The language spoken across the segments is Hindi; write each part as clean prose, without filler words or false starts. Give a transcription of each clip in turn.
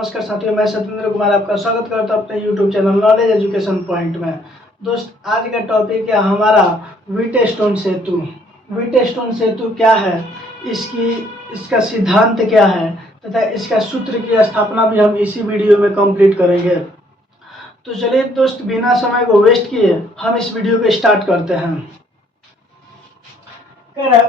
नमस्कार साथियों, मैं सत्येंद्र कुमार आपका स्वागत करता हूं अपने YouTube channel knowledge education point में। दोस्त, आज का टॉपिक है हमारा व्हीटस्टोन सेतु। व्हीटस्टोन सेतु क्या है, इसका सिद्धांत क्या है तथा इसका सूत्र की स्थापना भी हम इसी वीडियो में कंप्लीट करेंगे। तो चलिए दोस्त, बिना समय को वेस्ट किए हम इस वीडियो को स्टार्ट करते हैं। कह रहा है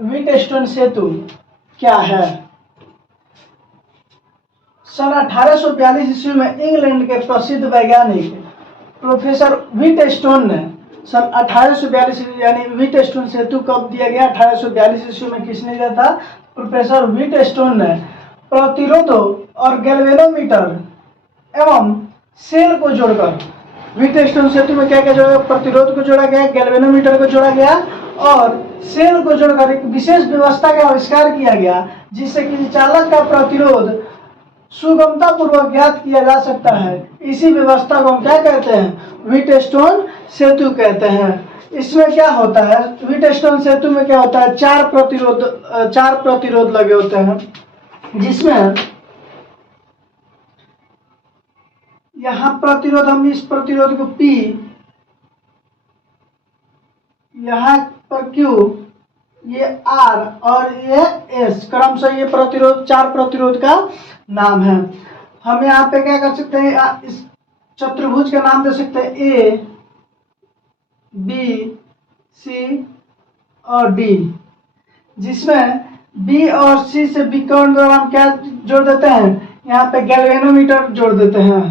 व्हीटस्टोन सेतु क्या है। सन 1842 ईस्वी में इंग्लैंड के प्रसिद्ध वैज्ञानिक प्रोफेसर व्हीटस्टोन ने सन 1842 यानी व्हीटस्टोन सेतु कब दिया गया, 1842 ईस्वी में किसने दिया था? प्रोफेसर व्हीटस्टोन ने प्रतिरोध और गैल्वेनोमीटर एवं सेल को जोड़कर व्हीटस्टोन सेतु में क्या क्या जोड़ा? प्रतिरोध को जोड़ा गया, गैल्वेनोमीटर को जोड़ा गया और सेल को जोड़कर एक विशेष व्यवस्था का आविष्कार किया गया जिससे कि चालक का प्रतिरोध सुगमता पूर्वक ज्ञात किया जा सकता है। इसी व्यवस्था को हम क्या कहते हैं? व्हीटस्टोन सेतु कहते हैं। इसमें क्या होता है, व्हीटस्टोन सेतु में क्या होता है? चार प्रतिरोध लगे होते हैं, जिसमें यहाँ प्रतिरोध, हम इस प्रतिरोध को P, यहाँ पर Q, ये R और ये S, क्रमशः ये प्रतिरोध, चार प्रतिरोध का नाम है। हम यहाँ पे क्या कर सकते हैं? इस चतुर्भुज का नाम दे सकते हैं A, B, C और D, जिसमें B और C से विकर्ण द्वारा हम क्या जोड़ देते हैं? यहाँ पे गैल्वेनोमीटर जोड़ देते हैं।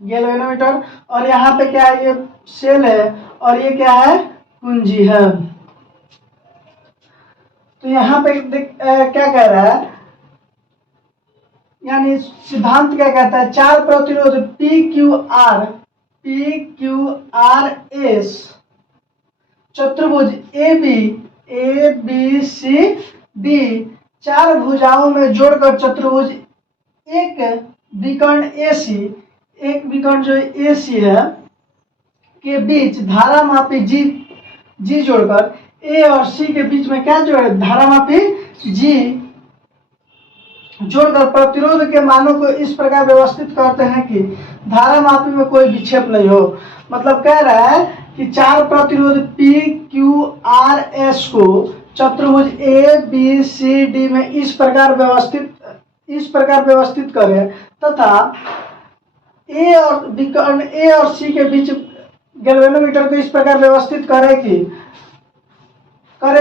गैल्वेनोमीटर, और यहाँ पे क्या है? ये सेल है और ये क्या है? कुंजी है। तो यहाँ पे क्या कह रहा है, यानी सिद्धांत क्या कहता है? चार प्रतिरोध PQRS चतुर्भुज ABCD चार भुजाओं में जोड़कर चतुर्भुज एक विकर्ण AC, एक विकर्ण जो AC है के बीच धारामापी G जोड़कर A और C के बीच में क्या जोड़े? धारामापी G जोड़कर प्रतिरोध के मानों को इस प्रकार व्यवस्थित करते हैं कि धारामापी में कोई विक्षेप नहीं हो। मतलब कह रहा है कि चार प्रतिरोध PQRS को चतुर्भुज ABCD में इस प्रकार व्यवस्थित करें तथा A और C के बीच गैल्वेनोमीटर को इस प्रकार व्यवस्थित करे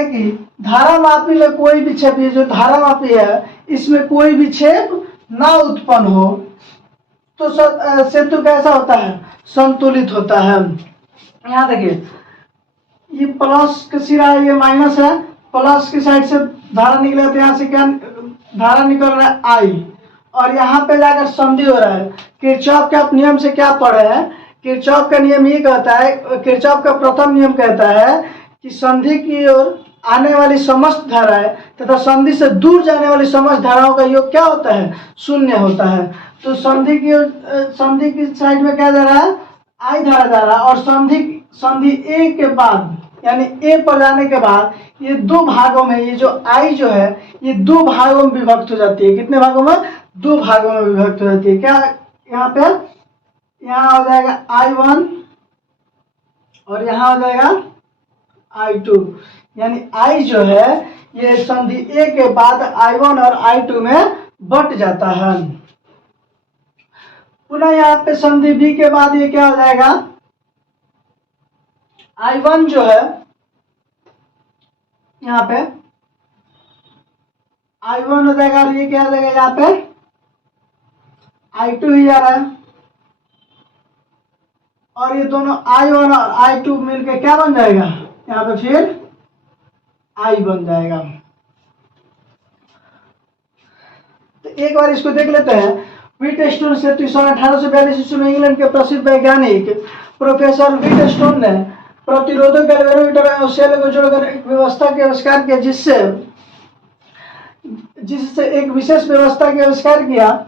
कि धारामापी में कोई विक्षेप, ये जो धारामापी है इसमें कोई विक्षेप ना उत्पन्न हो, तो सेतु कैसा होता है? संतुलित होता है। यहाँ देखिए, ये प्लस का सिरा है, ये माइनस है, प्लस की साइड से धारा निकले तो यहाँ से क्या धारा निकल रहा है? I, और यहाँ पे जाकर संधि हो रहा है। किरचॉफ का नियम से क्या पढ़े हैं? किरचॉफ का नियम ये कहता है, किरचॉफ का प्रथम नियम कहता है कि संधि की ओर आने वाली समस्त धाराएं तथा संधि से दूर जाने वाली समस्त धाराओं का योग क्या होता है? शून्य होता है। तो संधि की साइड में क्या जा रहा है? I धारा जा रहा है, और संधि A के बाद यानी A पर जाने के बाद ये दो भागों में, ये जो I जो है ये दो भागों में विभक्त हो जाती है। कितने भागों में? दो भागों में विभक्त हो जाती है। क्या यहाँ पे? यहाँ हो जाएगा I1 और यहाँ हो जाएगा I2, यानी I जो है ये संधि A के बाद I1 और I2 में बट जाता है। पुनः यहाँ पे संधि B के बाद ये क्या हो जाएगा? I1 जो है यहाँ पे I1 हो जाएगा और ये क्या हो जाएगा? यहाँ पे I2 ही आ रहा है, और ये दोनों I1 और I2 मिलके क्या बन जाएगा? यहाँ पे फिर I बन जाएगा। तो एक बार इसको देख लेते हैं। व्हीटस्टोन सेतु सन 1842 ईस्वी में इंग्लैंड के प्रसिद्ध वैज्ञानिक प्रोफेसर व्हीटस्टोन ने प्रतिरोधक गैल्वेनोमीटर और सेल को जोड़कर एक व्यवस्था के आविष्कार किया, जिससे एक विशेष व्यवस्था के आविष्कार किया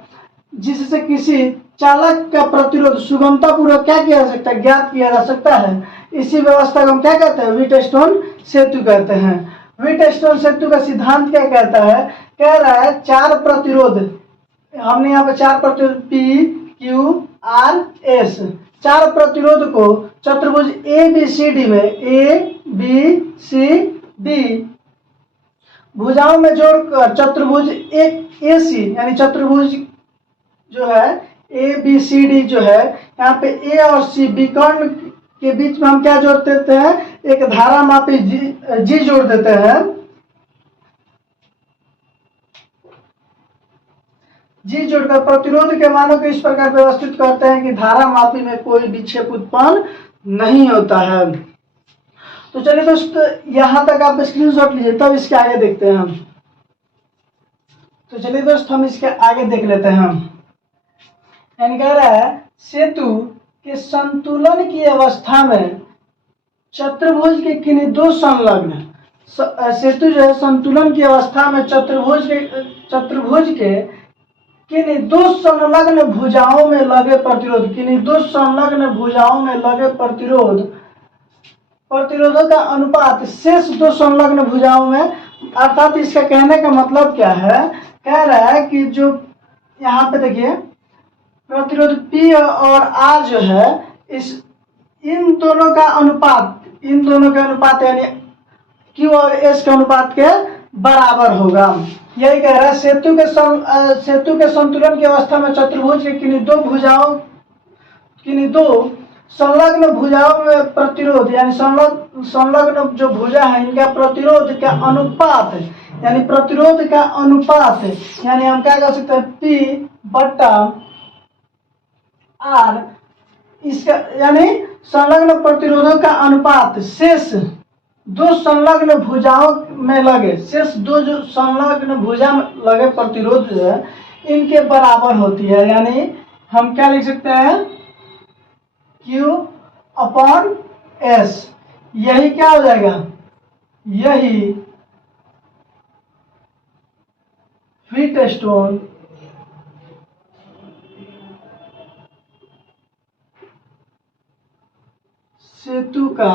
जिससे किसी चालक का प्रतिरोध सुगमता पूर्वक क्या किया जा सकता है? ज्ञात किया जा सकता है। इसी व्यवस्था को हम क्या कहते हैं? व्हीटस्टोन सेतु कहते हैं। व्हीटस्टोन सेतु का सिद्धांत क्या कहता है? कह रहा है चार प्रतिरोध, हमने यहाँ पे चार प्रतिरोध पी क्यू आर एस, चार प्रतिरोध को चतुर्भुज ए बी सी डी में, ए बी सी डी भुजाओं में जोड़कर चतुर्भुज ए सी यानी चतुर्भुज जो है ए बी सी डी जो है, यहाँ पे ए और सी विकर्ण के बीच में हम क्या जोड़ देते हैं? एक धारा मापी जी जोड़ देते हैं। जी जोड़कर प्रतिरोध के मानों को इस प्रकार व्यवस्थित करते हैं कि धारा मापी में कोई विक्षेप उत्पन्न नहीं होता है। तो चलिए दोस्तों, यहां तक आप स्क्रीनशॉट लीजिए, तब इसके आगे देखते हैं हम। तो चलिए दोस्तों, हम इसके आगे देख लेते हैं। यानी कह रहा है सेतु के संतुलन की अवस्था में चतुर्भुज के किन्हीं दो संलग्न, सेतु जो है संतुलन की अवस्था में चतुर्भुज के किन्हीं दो संलग्न भुजाओं में लगे प्रतिरोध, किन्हीं दो संलग्न भुजाओं में लगे प्रतिरोधों का अनुपात शेष दो संलग्न भुजाओं में, अर्थात इसका कहने का मतलब क्या है? कह रहा है कि जो यहाँ पे देखिए प्रतिरोध P और R जो है, इन दोनों का अनुपात यानी Q और S के अनुपात के बराबर होगा। यही कह रहा है सेतु के संतुलन की अवस्था में चतुर्भुज के किन्हीं दो संलग्न भुजाओं में प्रतिरोध यानी संलग्न जो भुजा है इनका प्रतिरोध का अनुपात यानी हम क्या कर सकते हैं? P बट्टा R, इसका यानी संलग्न प्रतिरोधों का अनुपात शेष दो संलग्न भुजाओं में लगे, शेष दो जो संलग्न भुजा में लगे प्रतिरोध जो है इनके बराबर होती है। यानी हम क्या लिख सकते हैं? Q upon S। यही क्या हो जाएगा? यही व्हीटस्टोन सेतु का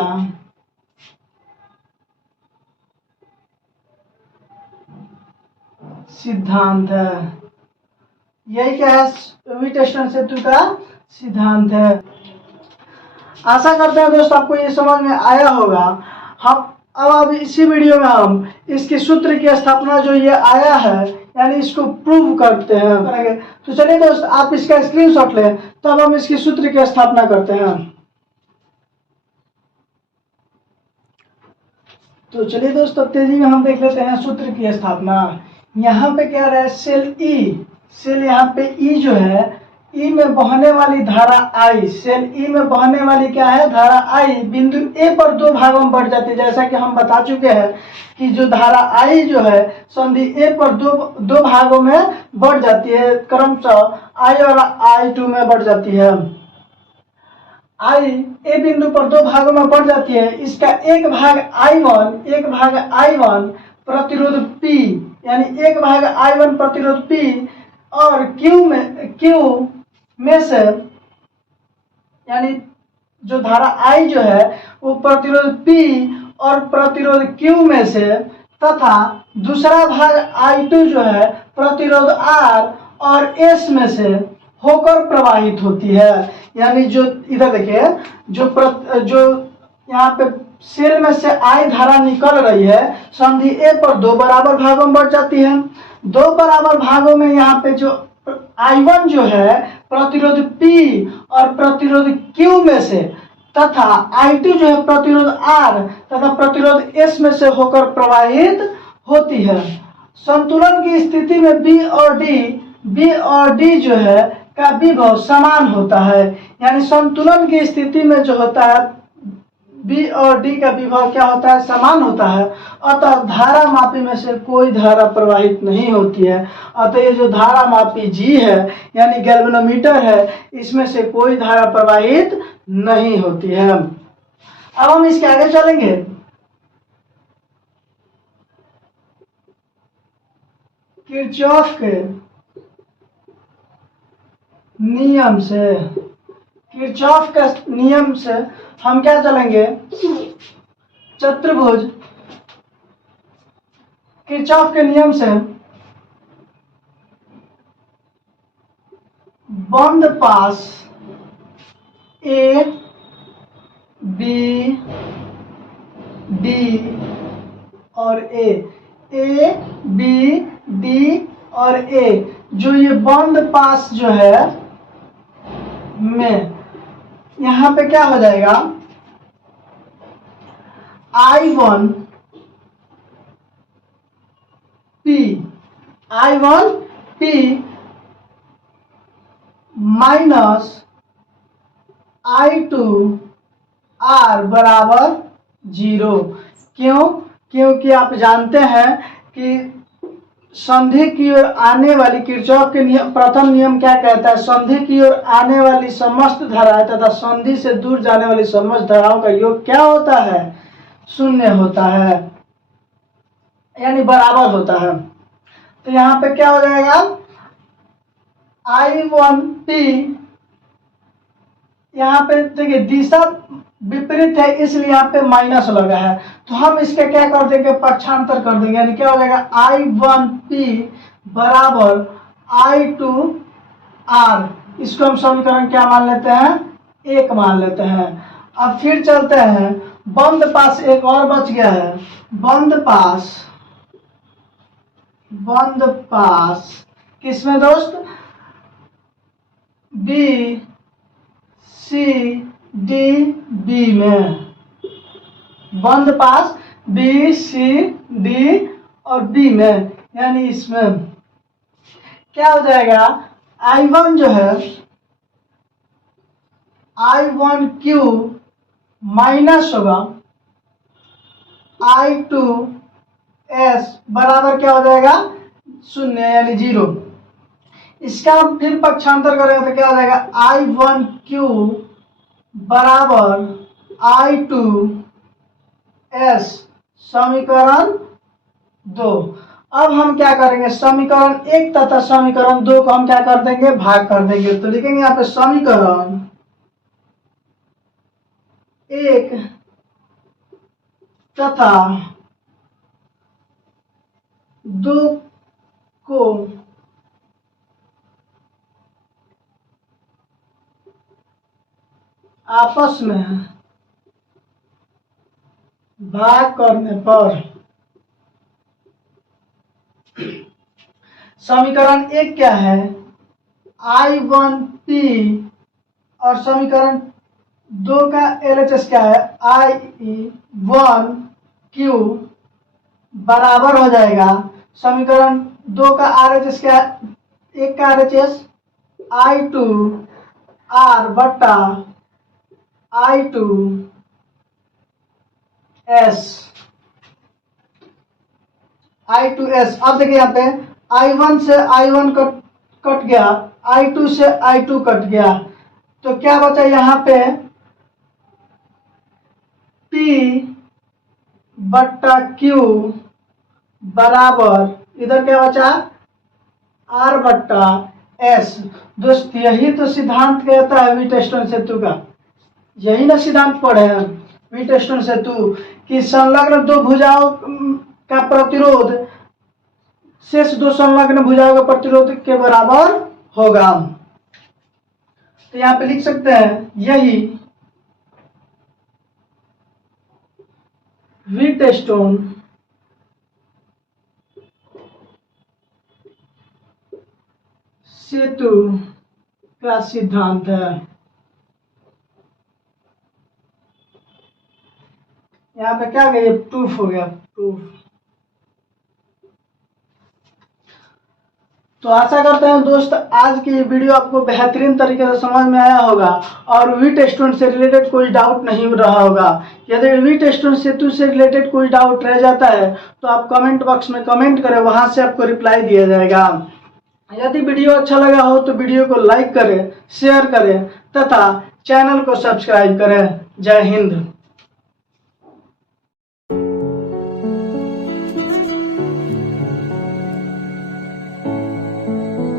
सिद्धांत है। यही क्या है? व्हीटस्टोन सेतु का सिद्धांत है। आशा करते हैं दोस्तों आपको ये समझ में आया होगा। हम अब इसी वीडियो में हम इसके सूत्र की स्थापना जो ये आया है यानी इसको प्रूव करते हैं। तो चलिए दोस्त, आप इसका स्क्रीनशॉट लें, तब हम इसकी सूत्र की स्थापना करते हैं। तो चलिए दोस्तों, तेजी में हम देख लेते हैं सूत्र की स्थापना। यहाँ पे क्या रहा है? सेल यहाँ पे ई जो है, ई में बहने वाली धारा आई, सेल ई में बहने वाली क्या है? धारा आई बिंदु ए पर दो भागों में बढ़ जाती है। जैसा कि हम बता चुके हैं कि जो धारा आई जो है संधि ए पर दो भागों में बढ़ जाती है, क्रमशः आई और I2 में बढ़ जाती है। आई ए बिंदु पर दो भागों में बढ़ जाती है। इसका एक भाग I1 प्रतिरोध P यानी एक भाग I1 प्रतिरोध P और Q में से यानी जो धारा I जो है वो प्रतिरोध P और प्रतिरोध Q में से, तथा दूसरा भाग I2 जो है प्रतिरोध R और S में से होकर प्रवाहित होती है। यानी जो इधर देखिए, जो यहाँ पे सेल में से I धारा निकल रही है संधि A पर दो बराबर भागों में बढ़ जाती है। दो बराबर भागों में यहाँ पे जो I1 जो है प्रतिरोध P और प्रतिरोध Q में से, तथा I2 जो है प्रतिरोध R तथा प्रतिरोध S में से होकर प्रवाहित होती है। संतुलन की स्थिति में B और D जो है का विभव समान होता है। यानी संतुलन की स्थिति में जो होता है B और D का विभव क्या होता है? समान होता है। अतः धारा मापी में से कोई धारा प्रवाहित नहीं होती है। अतः ये जो धारा मापी G है यानी गैल्वेनोमीटर है, इसमें से कोई धारा प्रवाहित नहीं होती है। अब हम इसके आगे चलेंगे। किरचॉफ के नियम से हम क्या चलेंगे? चतुर्भुज किरचॉफ के नियम से बंद पास ए बी डी और ए बी डी और ए, जो ये बंद पास जो है में यहाँ पे क्या हो जाएगा, I1 P minus I2 R बराबर 0। क्यों? क्योंकि आप जानते हैं कि संधि की ओर आने वाली, किरचॉफ के नियम प्रथम नियम क्या कहता है, संधि की ओर आने वाली समस्त धाराएं तथा संधि से दूर जाने वाली समस्त धाराओं का योग क्या होता है, 0 होता है, यानी बराबर होता है। तो यहाँ पे क्या हो जाएगा, I1P, यहाँ पे देखिए दिशा विपरीत है इसलिए यहाँ पे माइनस लगा है, तो हम इसके क्या कर देंगे, पक्षांतर कर देंगे, यानी क्या हो जाएगा, I1P बराबर I2R। इसको हम समीकरण क्या मान लेते हैं, 1 मान लेते हैं। अब फिर चलते हैं, बंद पास एक और बच गया है, बंद पास किसमें दोस्त, बी सी डी बी में, बंद पास बी सी डी और बी में, यानी इसमें क्या हो जाएगा, I1 जो है I1Q माइनस होगा I2S बराबर क्या हो जाएगा, 0 यानी 0। इसका हम फिर पक्षांतर करेंगे तो क्या हो जाएगा, I1Q बराबर I2S, समीकरण 2। अब हम क्या करेंगे, समीकरण 1 तथा समीकरण 2 को हम क्या कर देंगे, भाग कर देंगे। तो लिखेंगे यहाँ पे समीकरण 1 तथा 2 को आपस में भाग करने पर समीकरण 1 क्या है, I1P, और समीकरण 2 का LHS क्या है, I1Q बराबर हो जाएगा, समीकरण 2 का RHS क्या है, 1 का RHS I2R बटा I2S। अब देखिए यहाँ पे I1 से I1 कट गया, I2 से I2 कट गया, तो क्या बचा यहाँ पे, P बट्टा Q बराबर, इधर क्या बचा, R बट्टा S। दोस्त यही तो सिद्धांत कहता है व्हीटस्टोन सेतु का, यही ना सिद्धांत पढ़े हैं व्हीटस्टोन सेतु, कि संलग्न दो भुजाओं का प्रतिरोध शेष दो संलग्न भुजाओं का प्रतिरोध के बराबर होगा। तो यहाँ पे लिख सकते हैं, यही व्हीटस्टोन सेतु का सिद्धांत है। यहाँ पे क्या गया, प्रूफ हो गया, प्रूफ। तो आशा करते हैं दोस्त आज की ये वीडियो आपको बेहतरीन तरीके से समझ में आया होगा और व्हीटस्टोन से रिलेटेड कोई डाउट नहीं रहा होगा। यदि व्हीटस्टोन सेतु से रिलेटेड कोई डाउट रह जाता है तो आप कमेंट बॉक्स में कमेंट करें, वहां से आपको रिप्लाई दिया जाएगा। यदि वीडियो अच्छा लगा हो तो वीडियो को लाइक करें, शेयर करें तथा चैनल को सब्सक्राइब करें। जय हिंद।